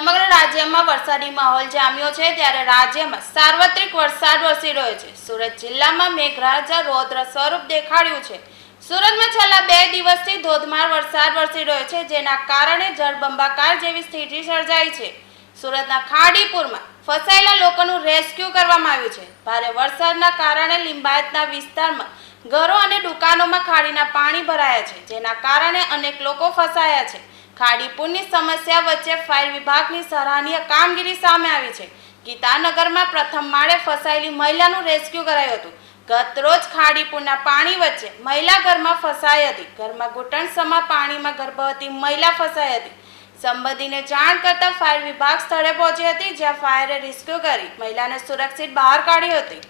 સમગ્ર રાજ્યમાં વરસાદી માહોલ જામ્યો છે ત્યારે રાજ્યમાં સાર્વત્રિક વરસાદ વરસી રહ્યો છે। સુરત જિલ્લામાં મેઘરાજા રૌદ્ર સ્વરૂપ દેખાડ્યું છે। સુરતમાં છેલ્લા 2 દિવસથી ધોધમાર વરસાદ વરસી રહ્યો છે, જેના કારણે જળબંબાકાર જેવી સ્થિતિ સર્જાઈ છે। સુરતના ખાડીપુરમાં ફસાયેલા લોકોનું રેસ્ક્યુ કરવામાં આવ્યું છે। ભારે વરસાદના કારણે લિંબાયતના વિસ્તારમાં ઘરો અને દુકાનોમાં ખાડીના પાણી ભરાયા છે, જેના કારણે અનેક લોકો ફસાયા છે। ખાડીપુરની સમસ્યા વચ્ચે ફાયર વિભાગની સરાહનીય કામગીરી સામે આવી છે। ગીતાનગરમાં પ્રથમ માળે ફસાયેલી મહિલાનું રેસ્ક્યુ કરાયું હતું। ગત રોજ ખાડીપુરના પાણી વચ્ચે મહિલા ઘરમાં ફસાઈ હતી। ઘરમાં ઘૂંટણસમા પાણીમાં ગર્ભવતી મહિલા ફસાઈ હતી। સંબંધીને જાણ કરતા ફાયર વિભાગ સ્થળે પહોંચી હતી, જ્યાં ફાયરે રેસ્ક્યુ કરી મહિલાને સુરક્ષિત બહાર કાઢી હતી।